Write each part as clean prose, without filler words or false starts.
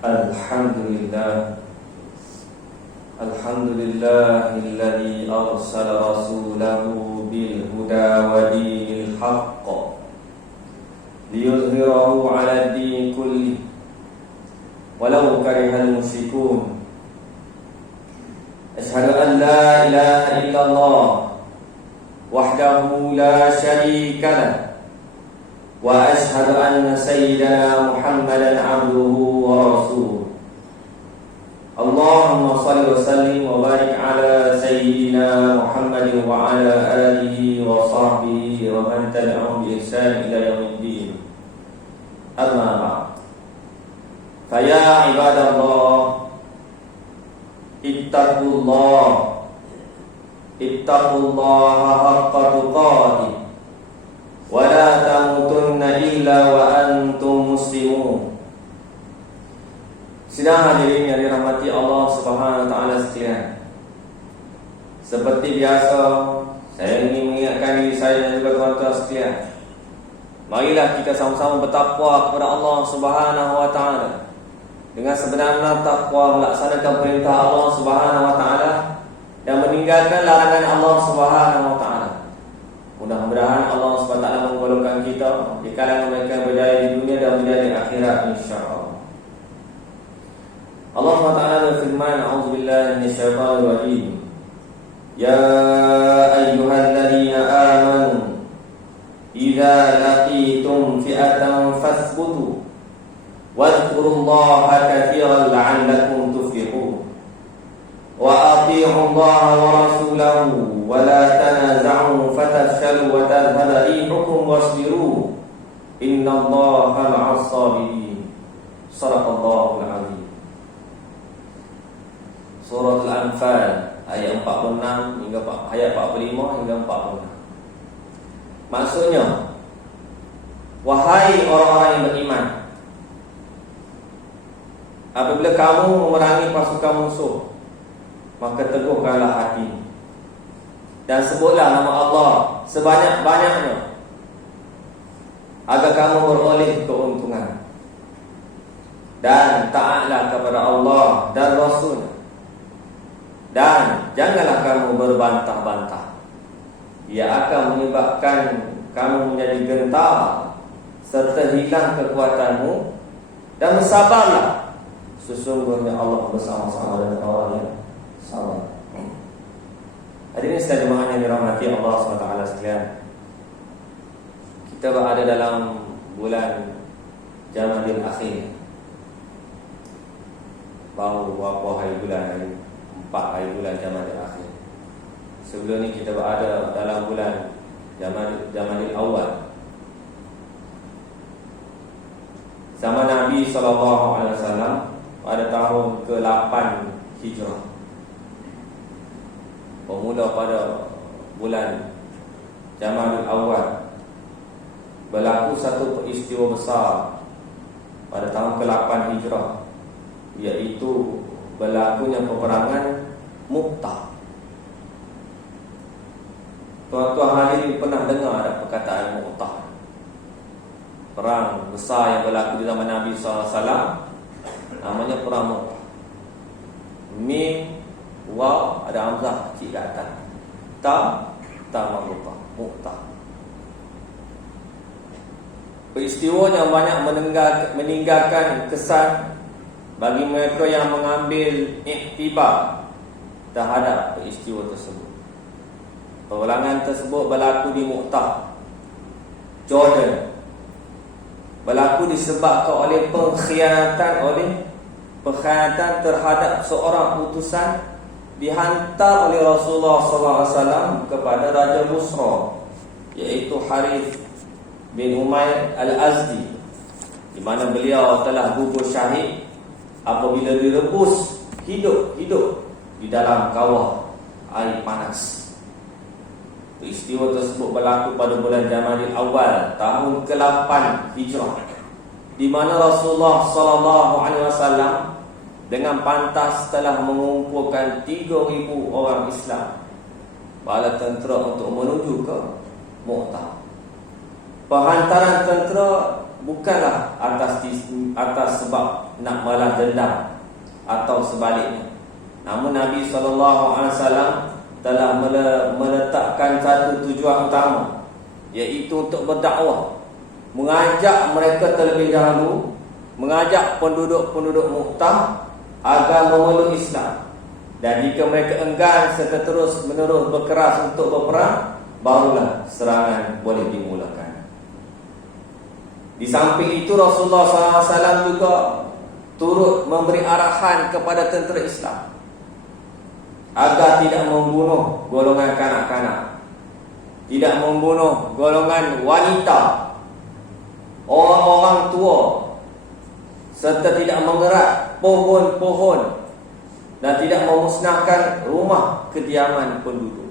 Alhamdulillah, alhamdulillahilladzi arsala rasulahu bil huda wa dinil haqq liyuzhirahu 'ala ad-din kulli walau karihal musyrikun. Asyhadu an la ilaha illallah wahdahu la syarika lah wa ashhadu anna sayyidana Muhammadan abduhu wa rasuluh. Allahumma salli wa sallim wa barik ala sayyidina Muhammadin wa ala alihi wa sahbihi wa man tabi'ahum bi ihsan ila yaumiddin. Amma ba'd. Fa ya ibadallah, ittaqullaha haqqa tuqatih wa la tamutunna illa wa antum muslimun. Sidang hadirin yang dirahmati Allah Subhanahu wa taala sekalian. Seperti biasa, saya ingin mengingatkan diri saya dan juga tuan-tuan sekalian. Marilah kita sama-sama bertakwa kepada Allah Subhanahu wa taala dengan sebenar-benar takwa, melaksanakan perintah Allah Subhanahu wa taala dan meninggalkan larangan Allah Subhanahu wa taala. Mudah-mudahan Allah SWT menggolongkan kita di kalangan mereka yang berjaya di dunia dan berjaya di akhirat, insyaAllah. Allah SWT berfirman, A'udzubillahi minasyaitonir rajim. Ya ayyuhalladzina amanu idza laqitum fi'atan fathbutu wadhkurullaha katsiran la'allakum tuflihun. Wa atii'u Allaha wa rasulahu wa la tanaza'u fatafshalu wa tadhhaba rihukum wasbiru innallaha ma'as sabirin. Shadaqallahul 'azim. Surah Al-Anfal ayat 46 hingga ayat 45 hingga 46. Maksudnya, wahai orang-orang yang beriman, apabila kamu memerangi pasukan musuh, maka teguhkanlah hati dan sebutlah nama Allah sebanyak-banyaknya agar kamu beroleh keuntungan, dan taatlah kepada Allah dan Rasul, dan janganlah kamu berbantah-bantah. Ia akan menyebabkan kamu menjadi gentar serta hilang kekuatanmu, dan bersabarlah, sesungguhnya Allah bersama-sama dengan orang yang sabar. Hadirin sekalian jemaah yang dirahmati Allah SWT sekalian, kita berada dalam bulan Jamadil Akhir. Baru berapa hari bulan? 4 hari bulan Jamadil Akhir. Sebelum ni kita berada dalam bulan Jamadil Awal. Zaman Nabi SAW pada tahun ke-8 Hijrah, bermula pada bulan Jamadil Awal, berlaku satu peristiwa besar pada tahun ke-8 Hijrah, iaitu berlakunya peperangan Mu'tah. Tuan-tuan hadirin pernah dengar ada perkataan Mu'tah? Perang besar yang berlaku di zaman Nabi SAW, namanya perang Mu'tah. Mim, waw, ada hamzah kecil kat atas. Ta mamlukah, Mu'tah. Peristiwa yang banyak meninggalkan kesan bagi mereka yang mengambil iktibar terhadap peristiwa tersebut. Peperangan tersebut berlaku di Mu'tah, Jordan. Berlaku disebabkan oleh pengkhianatan terhadap seorang utusan dihantar oleh Rasulullah SAW kepada Raja Busra, iaitu Harith bin Umair Al-Azdi, di mana beliau telah gugur syahid apabila direbus hidup-hidup di dalam kawah air panas. Peristiwa tersebut berlaku pada bulan Jamadil Awal tahun ke-8 Hijrah, di mana Rasulullah SAW dengan pantas telah mengumpulkan 3,000 orang Islam bala tentera untuk menuju ke Mu'tah. Penghantaran tentera bukanlah atas sebab nak balas dendam atau sebaliknya. Namun Nabi SAW telah meletakkan satu tujuan utama, iaitu untuk berdakwah, mengajak mereka terlebih dahulu, mengajak penduduk-penduduk Mu'tah agar memeluk Islam. Dan jika mereka enggan serta terus menerus berkeras untuk berperang, barulah serangan boleh dimulakan. Di samping itu Rasulullah SAW juga turut memberi arahan kepada tentera Islam agar tidak membunuh golongan kanak-kanak, tidak membunuh golongan wanita, orang-orang tua, serta tidak mengerat pohon-pohon dan tidak memusnahkan rumah kediaman penduduk.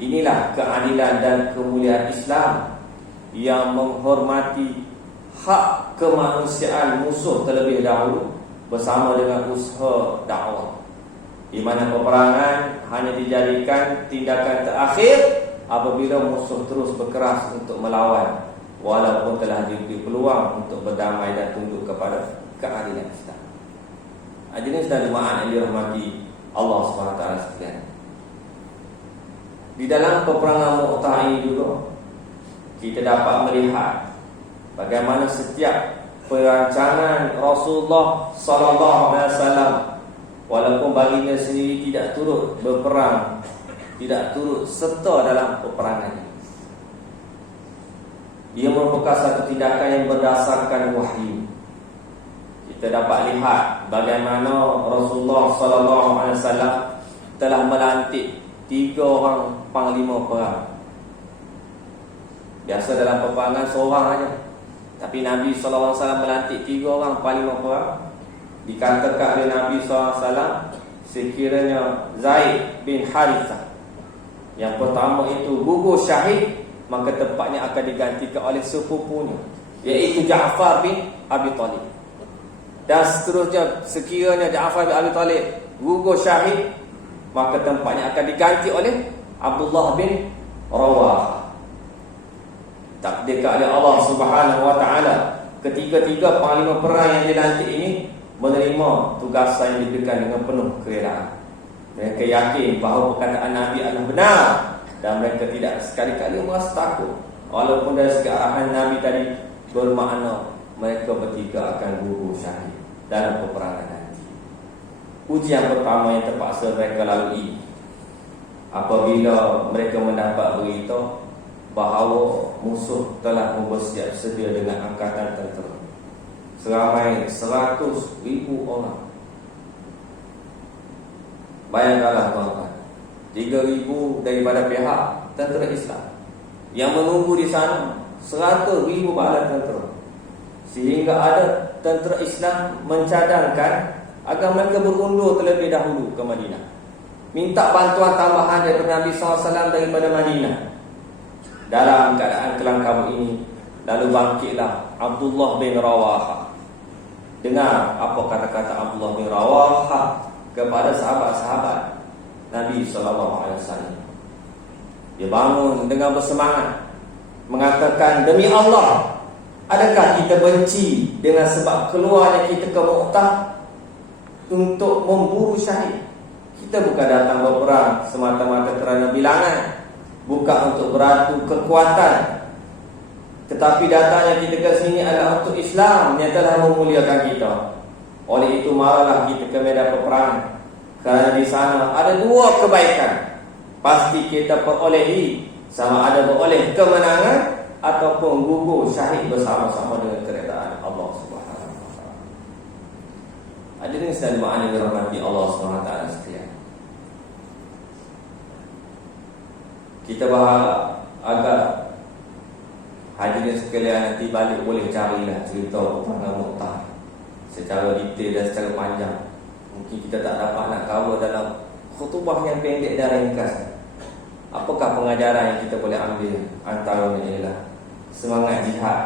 Inilah keadilan dan kemuliaan Islam yang menghormati hak kemanusiaan musuh terlebih dahulu bersama dengan usaha dakwah, di mana peperangan hanya dijadikan tindakan terakhir apabila musuh terus berkeras untuk melawan, walaupun telah diberi peluang untuk berdamai dan tunduk kepada keadilan Islam. Hadirin dan jemaah yang dirahmati Allah SWT sekalian, di dalam peperangan Mu'tah ini juga kita dapat melihat bagaimana setiap perancangan Rasulullah SAW, walaupun baginda sendiri tidak turut berperang, tidak turut serta dalam peperangan ini, ia merupakan satu tindakan yang berdasarkan wahyu. Kita dapat lihat bagaimana Rasulullah SAW telah melantik 3 orang panglima perang. Biasa dalam peperangan seorang saja, tapi Nabi SAW melantik 3 orang panglima perang. Dikatakan oleh Nabi SAW, sekiranya Zaid bin Harithah yang pertama itu gugur syahid, maka tempatnya akan digantikan oleh sepupunya, iaitu Ja'far bin Abi Talib. Dan seterusnya, sekiranya Ja'far bin Abi Talib gugur syahid, maka tempatnya akan diganti oleh Abdullah bin Rawah. Takdirkan oleh Allah Subhanahu wa taala, ketiga-tiga panglima perang yang dilantik ini menerima tugasan yang diberikan dengan penuh kerelaan. Mereka yakin bahawa perkataan Nabi adalah benar dan mereka tidak sekali-kali merasa takut, walaupun dari segi arahan Nabi tadi bermakna mereka bertiga akan gugur syahid dalam peperangan nanti. Ujian pertama yang terpaksa mereka lalui apabila mereka mendapat berita bahawa musuh telah bersiap sedia dengan angkatan tentera seramai 100,000 orang. Bayangkanlah tuan-tuan, 3,000 daripada pihak tentera Islam yang menunggu di sana 100,000 bala tentera, sehingga ada tentera Islam mencadangkan agar mereka berundur terlebih dahulu ke Madinah, minta bantuan tambahan daripada Nabi SAW daripada Madinah. Dalam keadaan kelam kabut ini, lalu bangkitlah Abdullah bin Rawah. Dengar apa kata-kata Abdullah bin Rawah kepada sahabat-sahabat Nabi SAW. Dia bangun dengan bersemangat, mengatakan, demi Allah, adakah kita benci dengan sebab keluarnya kita ke Mu'tah untuk memburu syahid? Kita bukan datang berperang semata-mata kerana bilangan, bukan untuk beradu kekuatan, tetapi datangnya kita ke sini adalah untuk Islam yang telah memuliakan kita. Oleh itu marilah kita ke medan peperangan, kerana di sana ada 2 kebaikan pasti kita perolehi, sama ada beroleh kemenangan ataupun gugur syahid bersama-sama dengan keredaan Allah Subhanahu wa taala. Hadirin sekalian yang dirahmati Allah Subhanahu wa taala sekalian, kita berharap agar hadirin sekalian nanti balik boleh carilah cerita peperangan Mu'tah secara detail dan secara panjang. Mungkin kita tak dapat nak cover dalam khutbah yang pendek dan ringkas. Apakah pengajaran yang kita boleh ambil? Antaranya ialah semangat jihad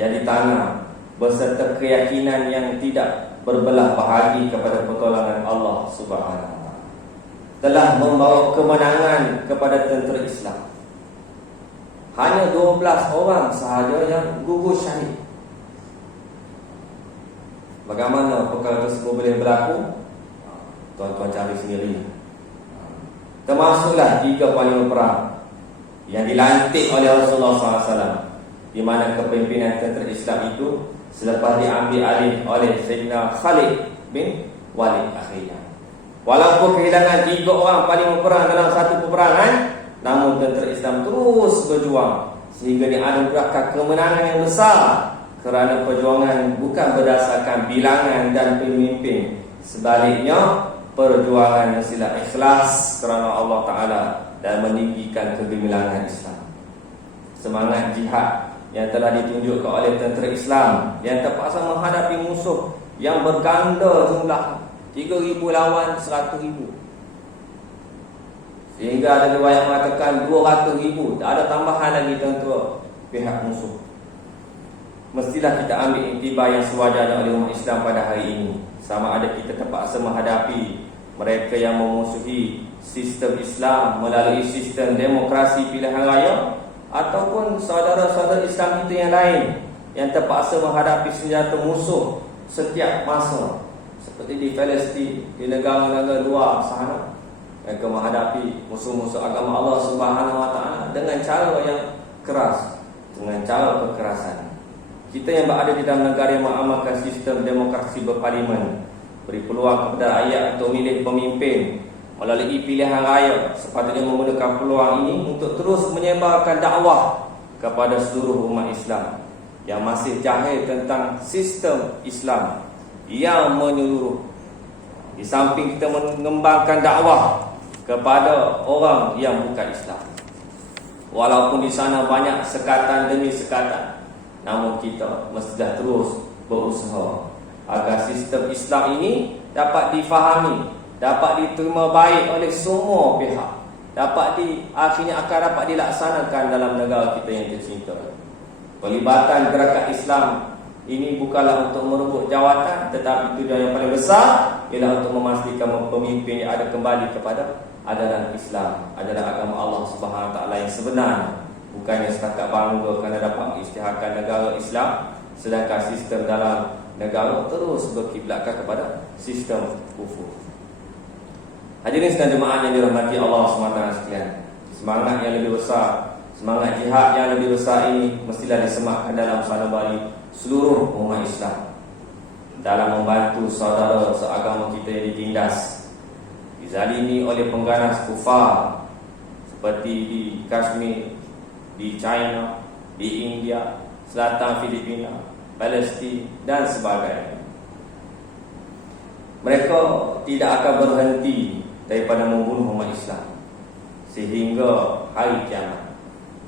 yang ditanam beserta keyakinan yang tidak berbelah bahagi kepada pertolongan Allah Subhanahu wa taala telah membawa kemenangan kepada tentera Islam. Hanya 12 orang sahaja yang gugur syahid. Bagaimana perkara tersebut boleh berlaku? Tuan-tuan cari sendiri. Termasuklah 3 panglima perang yang dilantik oleh Rasulullah SAW, di mana kepimpinan tentera Islam itu selepas diambil alih oleh Sayyidina Khalid bin Walid akhirnya. Walaupun kehilangan 3 orang panglima perang dalam satu peperangan, namun tentera Islam terus berjuang sehingga dianugerahkan kemenangan yang besar, kerana perjuangan bukan berdasarkan bilangan dan pemimpin. Sebaliknya, perjuangan mestilah ikhlas kerana Allah Ta'ala dan meninggikan kegemilangan Islam. Semangat jihad yang telah ditunjukkan oleh tentera Islam yang terpaksa menghadapi musuh yang berganda jumlah 3,000 lawan 100,000, sehingga ada riwayat mengatakan 200,000, tak ada tambahan lagi tentera pihak musuh. Mestilah kita ambil iktibar yang sewajarnya oleh umat Islam pada hari ini. Sama ada kita terpaksa menghadapi mereka yang memusuhi sistem Islam melalui sistem demokrasi pilihan raya, ataupun saudara-saudara Islam kita yang lain yang terpaksa menghadapi senjata musuh setiap masa, seperti di Palestin, di negara-negara luar sana. Mereka menghadapi musuh-musuh agama Allah Subhanahu Wa Taala dengan cara yang keras, dengan cara kekerasan. Kita yang berada di dalam negara yang mengamalkan sistem demokrasi berparlimen, beri peluang kepada rakyat untuk memilih pemimpin melalui pilihan raya, sepatutnya menggunakan peluang ini untuk terus menyebarkan dakwah kepada seluruh umat Islam yang masih jahil tentang sistem Islam yang menyeluruh. Di samping kita mengembangkan dakwah kepada orang yang bukan Islam, walaupun di sana banyak sekatan demi sekatan, namun kita mestilah terus berusaha agar sistem Islam ini dapat difahami, dapat diterima baik oleh semua pihak, akhirnya akan dapat dilaksanakan dalam negara kita yang tercinta. Pelibatan gerakan Islam ini bukanlah untuk merebut jawatan, tetapi tujuan yang paling besar ialah untuk memastikan pemimpin yang ada kembali kepada ajaran Islam, ajaran agama Allah Subhanahu Wa Taala yang sebenar, bukannya setakat bangga kerana dapat mengisytiharkan negara Islam, sedangkan sistem dalam negara terus berkiblatkan kepada sistem kufur. Hadirin sekalian jemaah yang dirahmati Allah SWT sekalian, semangat yang lebih besar, semangat jihad yang lebih besar ini mestilah disematkan dalam sanubari seluruh umat Islam dalam membantu saudara seagama kita yang ditindas, dizalimi oleh pengganas kufar seperti di Kashmir, di China, di India, Selatan Filipina, Palestin dan sebagainya. Mereka tidak akan berhenti daripada membunuh umat Islam sehingga hari kiamat.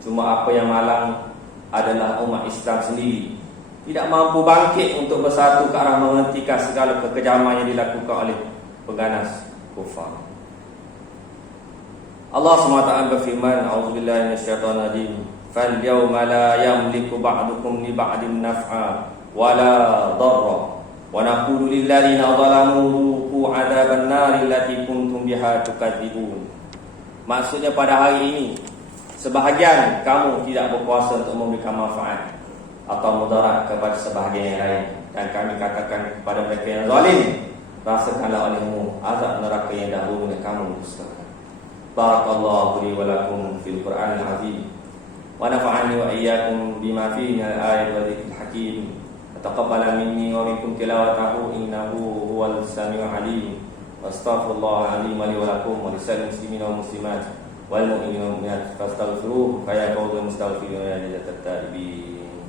Cuma apa yang malang adalah umat Islam sendiri tidak mampu bangkit untuk bersatu ke arah menghentikan segala kekejaman yang dilakukan oleh pengganas kufar. Allah SWT berfirman, A'udzubillahi minasyaitonir rajim, fal yawma la yamliku ba'dukum li ba'din naf'a wala dharra wa naqulu lil ladzina zalamu dhuqu 'adzaban nari allati kuntum biha tukadzibun. Maksudnya pada hari ini sebahagian kamu tidak berkuasa untuk memberikan manfaat atau mudarat kepada sebahagian yang lain, dan kami katakan kepada mereka yang zalim, rasakanlah olehmu azab neraka yang dahulu yang kamu dustakan. Barakallahu li wa lakum fil Qur'anil azim wa nafa'ani wa iyyakum bima fihi minal ayati wa dzikril hakim. Taqabbal minni wa minkum tilawatahu innahu huwal samiul alim. Astaghfirullah azim li wa lakum wa lisal muslimin wal muslimat wal mu'minina wal mu'minat fastaghfiruhu fa ya qawmul mustaghfirin ya lillahi taibin.